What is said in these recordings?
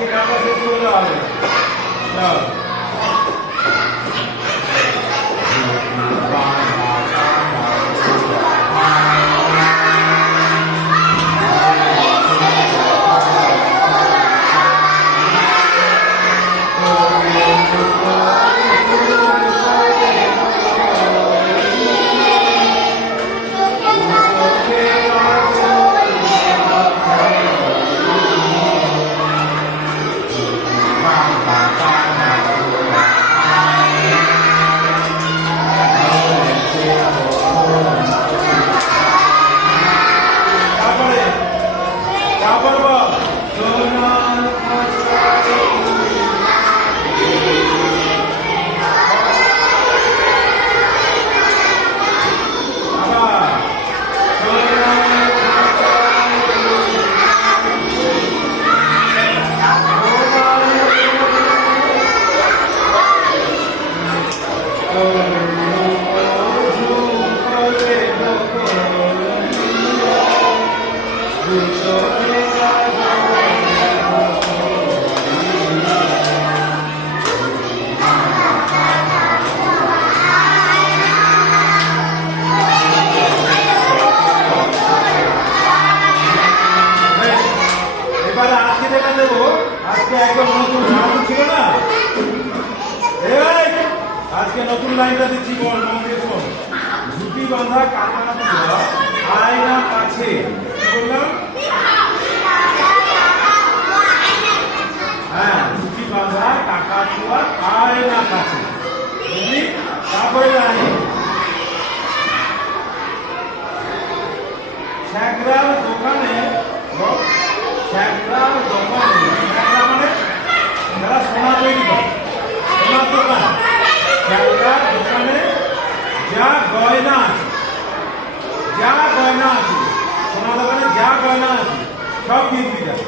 আজকে কাটা শেষ করে দেওয়া হবে। আজকে নতুন লাইনটা দিচ্ছি, বল মনে শোন। ঝুঁটি বাঁধা কাকাতুয়া আয়না কাছে, কি বললাম? হ্যাঁ, ঝুঁটি বাঁধা কাকাতুয়া আয়না কাছে। তারপরে লাইন ছ্যাঁকড়ার দোকানে, ছ্যাঁকড়ার দোকানে, ছ্যাঁকড়া মানে যারা সোনা তৈরি করে, সোনার দোকান, ছ্যাঁকড়ার দোকানে যা গয়না আছে, যা গয়না আছে, সোনা দোকানে যা গয়না আছে সব কিনতে যাবে।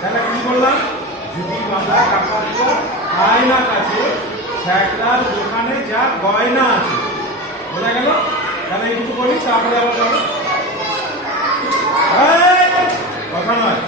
তাহলে কি বললাম? ঝুঁটি বাঁধা কাকাতুয়া আয়না কাছে, ছ্যাঁকড়ার দোকানে যা গয়না আছে। বোঝা গেল? তাহলে এইটুকু বলি, তারপরে আবার যাবো। কথা নয়,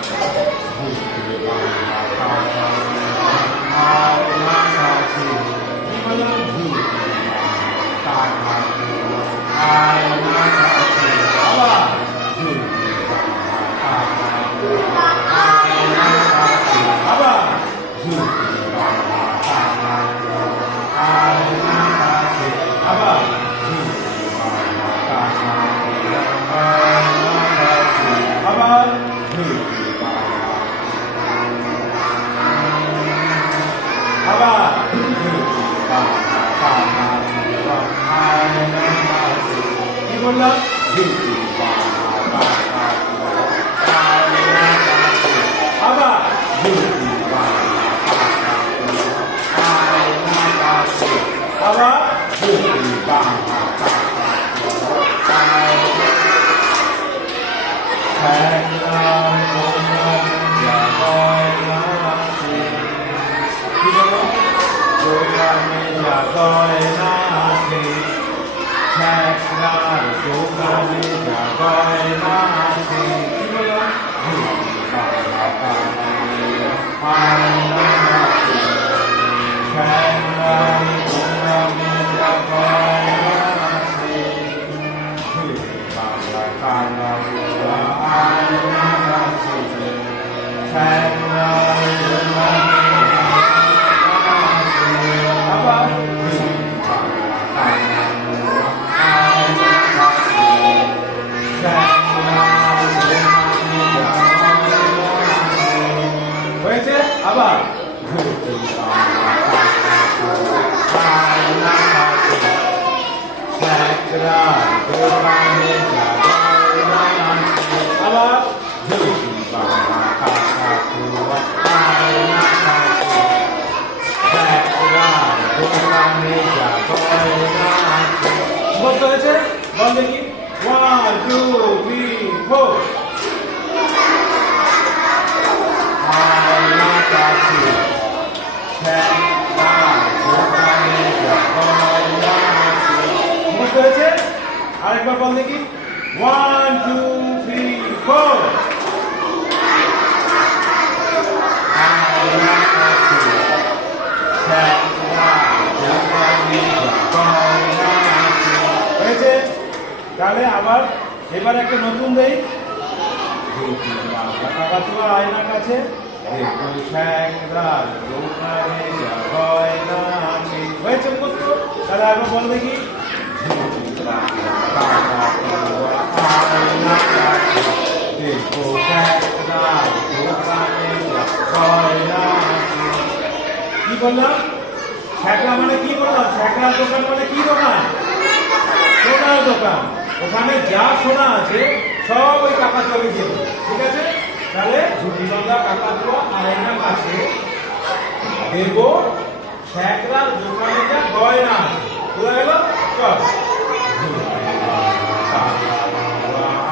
আরেকবার বল দেখি 1 2 3 4 এবার একটা নতুন দেই। কাকাতুয়া আয়নার কাছে দেখো ঠ্যাংরার দোকানে যা গয়না আছে। হয়েছে মুখস্থ? তাহলে আগে বল দেখি। কাকাতুয়া আয়নার কাছে দেখো ঠ্যাংরার দোকানে যা গয়না আছে। কি বললাম? ছ্যাঁকড়া মানে কি বললাম? ছ্যাঁকড়ার দোকান মানে কি দোকান? সোনার দোকান। ওখানে যা সোনা আছে সব ওই কাকাতুয়াকে দিয়ে দেবো। ঠিক আছে? তাহলে ঝুঁটিবাঁধা কাকাতুয়া আয়নার কাছে দেব ছ্যাঁকড়ার দোকানে যা গয়না আছে। বোঝা গেল? চল।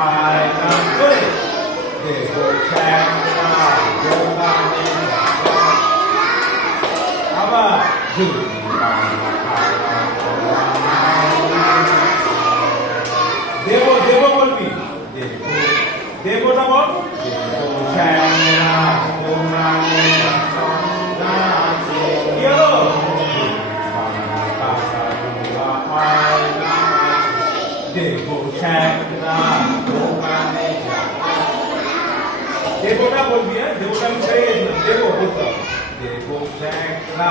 আয়না করে দেব ছ্যাঁকড়ার দোকানে আবার দেব দেব বলবি। দেবটা বল। কি হলো? দেবটা বলবি। হ্যাঁ, দেবটা আমি ছেড়ে গেছিলাম। দেব বলতে হবে। দেব ছ্যাঁকড়া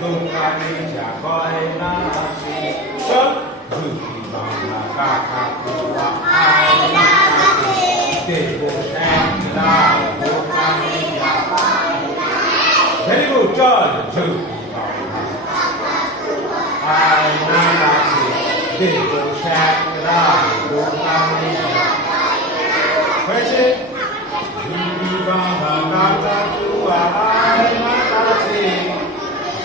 দোকানে যা গয়না আছে। চল। ঝুঁকি বাংলা কাকাতুয়া আয়না কাছে দেব ছ্যাঁকড়া দোকানে যা। Very good. চল। ঝুঁকি বাংলা আয়না কাছে দেব ছ্যাঁকড়া দোকানে যা। হয়েছে? ঝুঁকি বাংলা কাকাতুয়া আয়না কাছে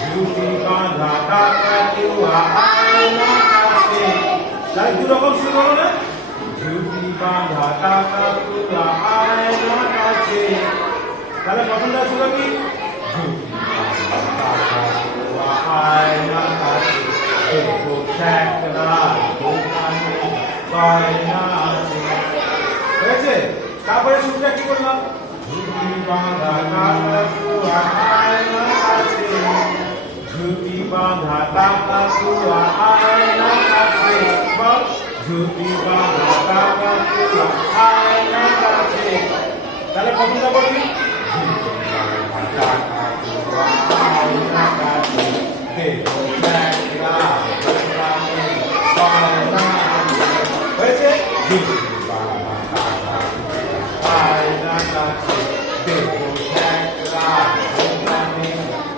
ঝুঁকি বাঁধা কাকাতুয়া আয়না কাছে। তাই দু রকম শুরু হলো না? ঝুঁকি বাঁধা কাকাতুয়া আয়না কাছে। তাহলে প্রথমটা ছিল কি? ঝুঁকি বাঁধা কাকাতুয়া আয়না কাছে দেখো ছ্যাঁকড়া দোকানে গয়না আছে। হয়েছে? তারপরে শুরুটা কি করলাম? ঝুঁকি বাঁধা কাকাতুয়া আয়না কাছে ঝুঁকি বাঁধা কাকাতুয়া আয়না কাছে। বল। ঝুঁকি বাঁধা কাকাতুয়া আয়না কাছে। তাহলে প্রথমটা বলবি। কাকাতুয়া আয়না কাছে দেখো ছ্যাঁকড়া দোকানে গয়না আছে। হয়েছে? ঝুঁকি বাঁধা কাকাতুয়া আয়না কাছে দেখো ছ্যাঁকড়া দোকানে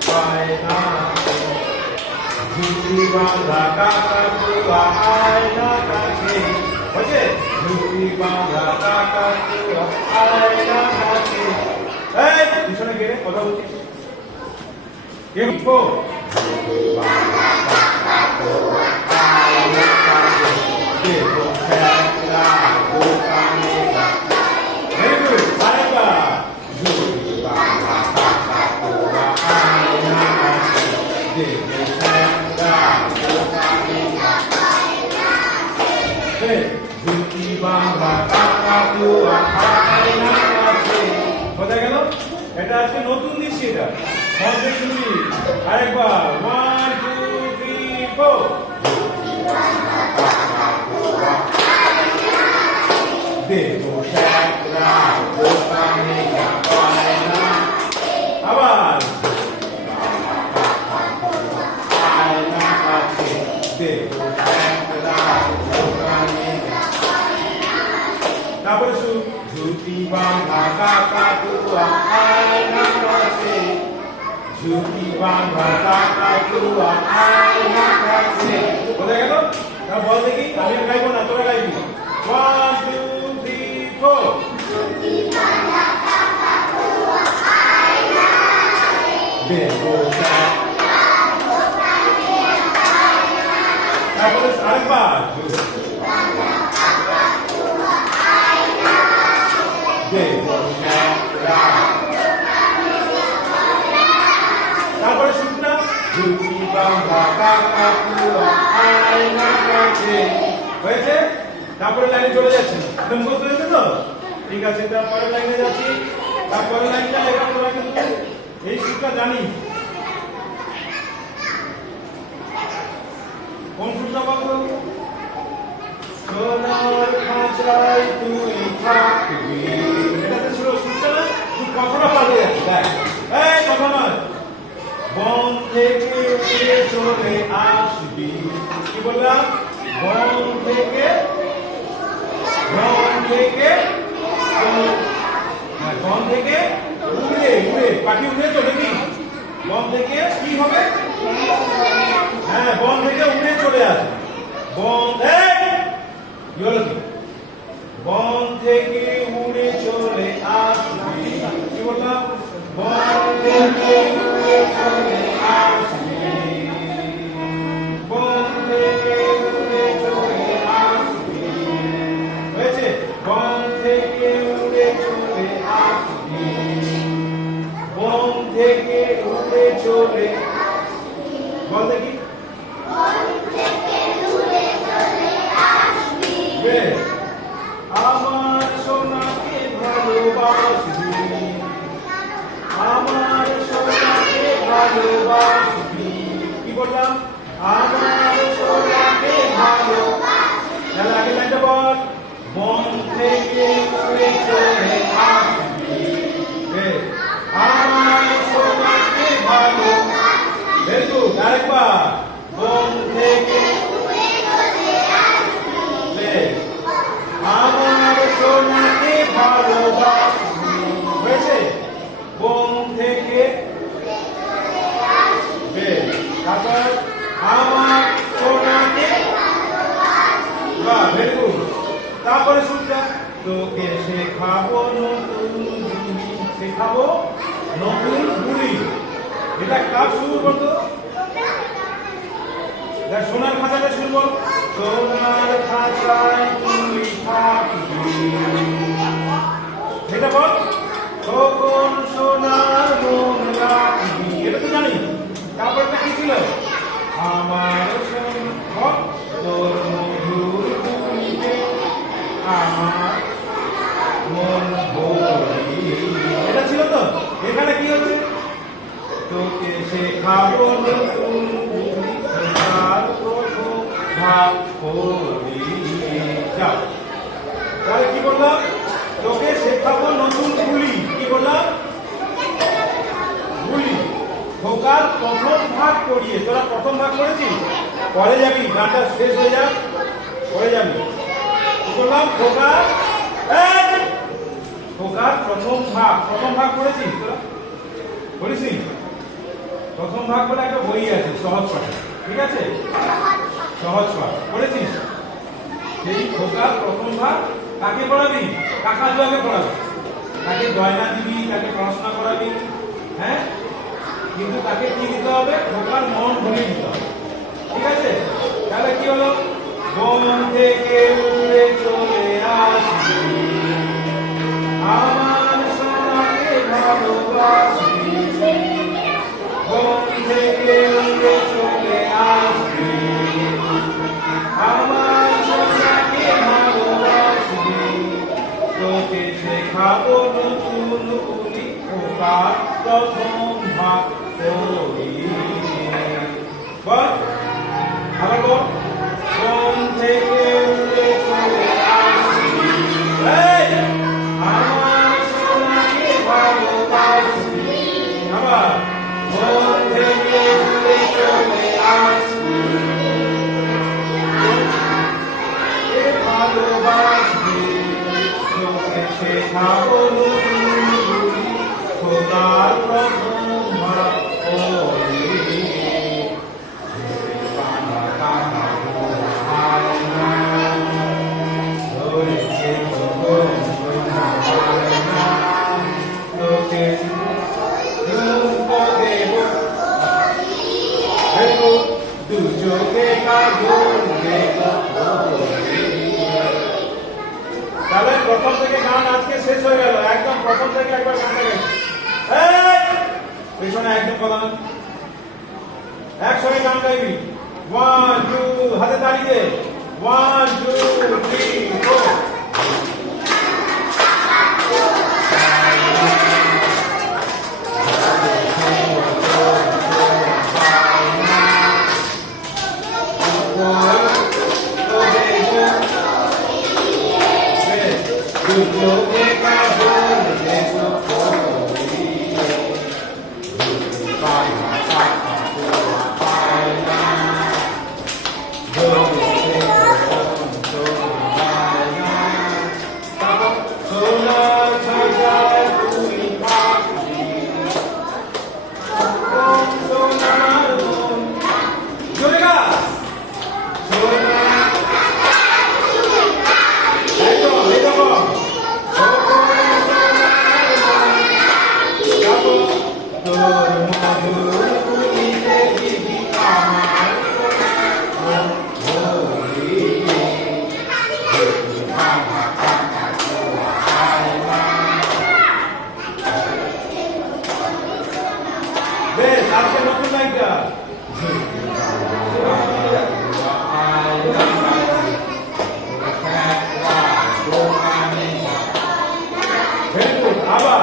গয়না আছে। ঝুঁকি বাঁধা কাকাতুয়া আয়না কাছে। হয়েছে? ঝুঁকি বাঁধা কাকাতুয়া আয়না কাছে। এই পিছনে গেলে কথা বলছিস? কে বলবো? ঝুঁকি বাঁধা কাকাতুয়া আয়না কাছে দেখো ছ্যাঁকড়া দোকানে যা। Very good. আরেকবার। ঝুঁকি বাঁধা কাকাতুয়া আয়না কাছে দেখো ছ্যাঁকড়া দোকানে যা। ঝুঁকি বাঁধা কাকাতুয়া আয়না কাছে। বোঝা গেল? এটা আজকে নতুন দিচ্ছি। এটা মধ্যে শুনি আরেকবার। 1 2 3 4। দেখো ছ্যাঁকড়া দোকানে যা গয়না। আবার। আয়না কাছে দেখো ছ্যাঁকড়া দোকানে যা। তারপরে শুন। ঝুঁকি বাঁধা কাকাতুয়া আয়না কাছে ঝুঁকি বাঁধা কাকাতুয়া আয়না কাছে। বোঝা গেল? তা বল দেখি। আমি গাইবো না, তোরা গাইবি। 1 2 3 4। দেখো তারপরে আরেকবার। দেখো তারপরে শুনলাম। ঝুঁকি বাঁধা কাকাতুয়া আয়না কাছে। হয়েছে? তারপরে লাইনে চলে যাচ্ছে। একদম মুখস্থ হয়েছে তো? ঠিক আছে। তারপরে লাইনে যাচ্ছি। তারপরে লাইনটা এবার তোরা কিন্তু এই সুরটা জানিস। কোন সুরটা বলতো? সোনার খাঁচা ছাঁচাই তুই থাকবি। এটাতে ছিল শুনতে না, তুই কথাটা পাল্টে যাচ্ছে। দেখ এই কথা নয়, বন থেকে উড়ে চলে আসবি। কি বললাম? বন থেকে বন থেকে উড়ে উড়ে পাখি উড়ে চলে কি বন থেকে কি হবে? হ্যাঁ, বন থেকে উড়ে চলে আসবে। বন কি হলো কি? বন থেকে উড়ে চলে আসবি। কি বললাম? বন থেকে উড়ে চলে আসবি। বন থেকে উড়ে চলে আসবি। হয়েছে? বন থেকে উড়ে চলে আসবি। বন থেকে উড়ে চলে, বল দেখি। আমার সোনাকে ভালোবাসবি, আমার সোনাকে ভালোবাসবি। কি বললাম? আমার সোনাকে ভালোবাসবি। আগে লাইনটা বল। বন থেকে উড়ে চলে আসবি। আমার সোনাকে ভালোবাসবি। Very good. আরেকবার। বন থেকে আমার সোনাকে ভালোবাসবি। হয়েছে? বন থেকে তারপর আমার সোনাকে, বাহ, ভেরি গুড। তারপরে শুনটা, তোকে শেখাবো নতুন বুলি, শেখাবো নতুন বুলি। এটা কার শুরু করতো? সোনার খাঁচাটা শুনবো। সোনার খাঁচায় তুই থাকবি। এটা বল। তখন সোনার মন রাখবি। এটা তো জানি। তারপরটা কি ছিল? আমার বল। তোর মধুর বুলিতে আমার মন ভরি। এটা ছিল তো। এখানে কি হচ্ছে? তোকে শেখাবো নতুন বুলি, ভাব করি। যাও, তাহলে কি বললাম? তোকে শেখাবো নতুন বুলি। কি বললাম? বুলি। খোকার প্রথম ভাগ করিয়ে। তোরা প্রথম ভাগ করেছিস? পরে যাবি, গানটা শেষ হয়ে যাক, পরে যাবি। কি বললাম? খোকার প্রথম ভাগ করেছিস? তোরা বলিস? প্রথম ভাগ বলে একটা বই আছে, সহজ পাঠ। ঠিক আছে? সহজ পাঠ পড়েছিস? সেই খোকার প্রথম ভাগ কাকে পড়াবি? কাকা জয়কে পড়াবি। তাকে গয়না দিবি, তাকে পড়াশোনা করাবি। হ্যাঁ, কিন্তু তাকে কি দিতে হবে? খোকার মন ভরিয়ে দিতে হবে। ঠিক আছে? তাহলে কি হলো? বন থেকে উড়ে চলে আসবি, আমার সোনাকে ভালোবাসবি। বন থেকে উড়ে চলে আসবি, আমার সোনাকে ভালোবাসবি। তোকে শেখাবো নতুন বুলি, খোকার প্রথম ভাগ করি। বল, আবার বল। বন থেকে উড়ে চলে আসবি, আমার সোনাকে ভালোবাসবি। আবার বন থেকে উড়ে চলে আসবি, ভালোবাসবি। তোকে শেখাবো নতুন বুলি, খোকার প্রথম ভাগ করি। তাহলে প্রথম থেকে গান আজকে শেষ হয়ে গেল। একদম প্রথম থেকে একবার গানটা গেছে। পেছনে একদম কথা না, একসঙ্গে গান গাইবি। 1 2 হাতে তালি দে। 1 2 3 4। তোর মধুর কুলিতে দিদি আমার মন ভরিয়ে। বেশ, আজকে নতুন লাইনটা আবার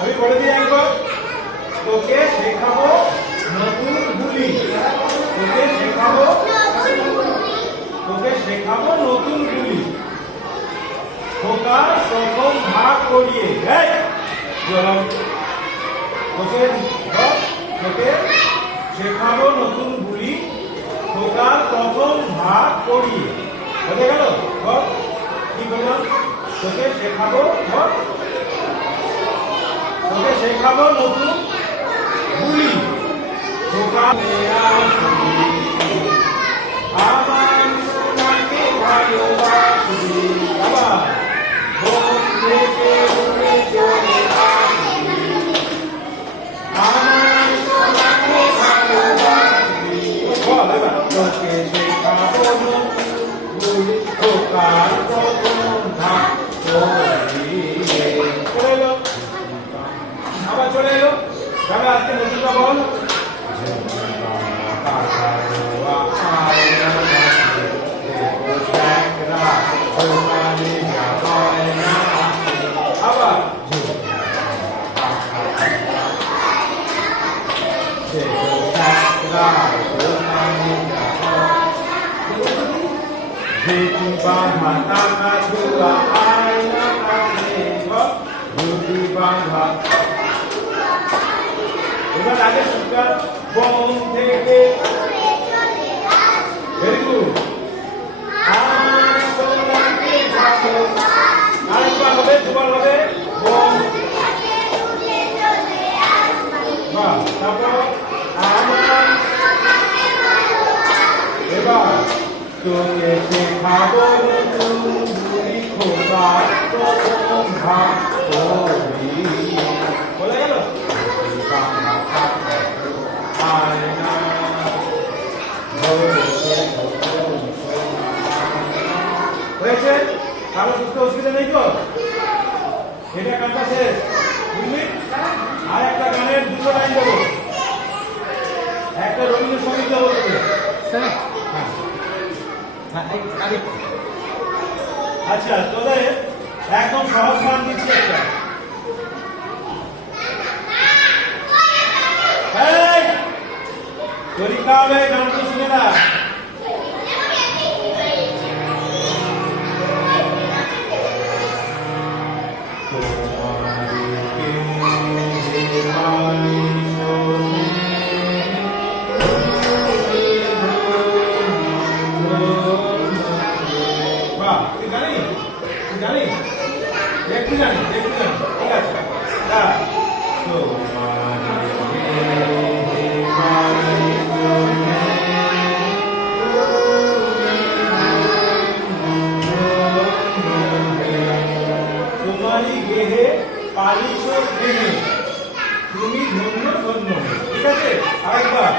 আমি বলে দিই একবার, তোকে শেখাবো নতুন বুলি, তোকে শেখাবো নতুন বুলি, খোকার প্রথম ভাগ করিয়ে। তোকে শেখাবো নতুন বুলি, খোকার প্রথম ভাগ করিয়ে। বুঝে গেল? কি বললাম? তোকে শেখাবো নতুন বুলি, আমার সোনাকে ভালোবাসি। আবার মন থেকে উড়ে চলে আসবি, আমার সোনাকে ভালোবাসি। তোকে শেখাবো নতুন বুলি, খোকার প্রথম ভাগ করিয়ে। চলে এলো, আবার চলে এলো। তবে আজকে নতুনটা বল। আবার এবার আগে সুন্দর বন থেকে। Very good. আরেকবার হবে, দুবার হবে। বন, তারপর আমার। এবার তোকে শেখাবো নতুন বুলি, খোকার প্রথম ভাগ করিয়ে। বলে গেল? হয়েছে? কারো সুস্থ অসুবিধা নেই তো? এটা গানটা শেষ, বুঝলি? আর একটা গানের দুটো লাইন দেবো, একটা রবীন্দ্রসঙ্গীত দেবো তোকে। আচ্ছা, তোদের একদম সহজ গান দিচ্ছি একটা। পরীক্ষা হবে, গানটা শুনে না। দেখতে জানি, ঠিক আছে। তোমারই গেহে পালিত দেহে, তুমি ধন্য ধন্য। ঠিক আছে, আরেকবার।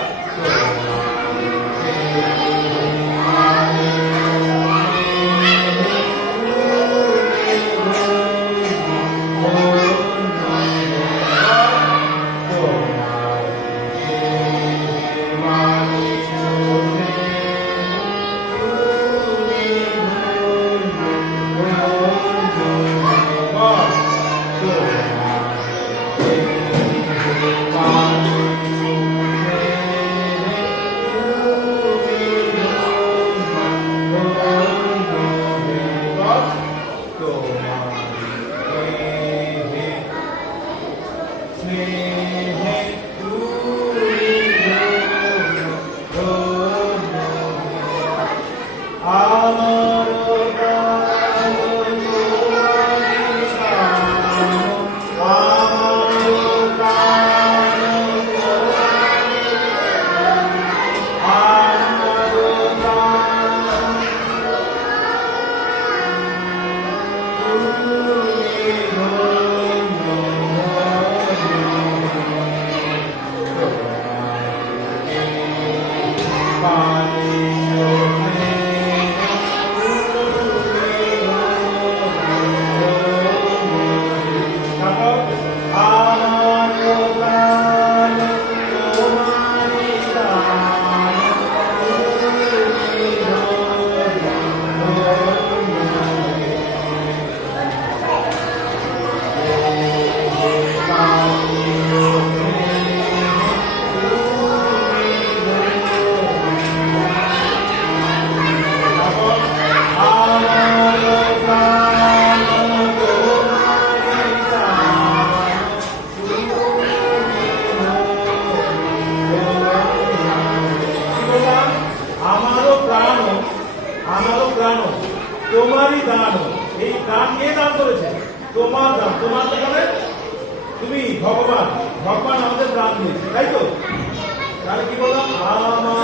তোমারই দান। এই দান কে দান করেছে? তোমার দান। তোমার মানে তুমি ভগবান, ভগবান আমাদের দান দিয়েছে, তাই তো? তাহলে কি বললাম? আমার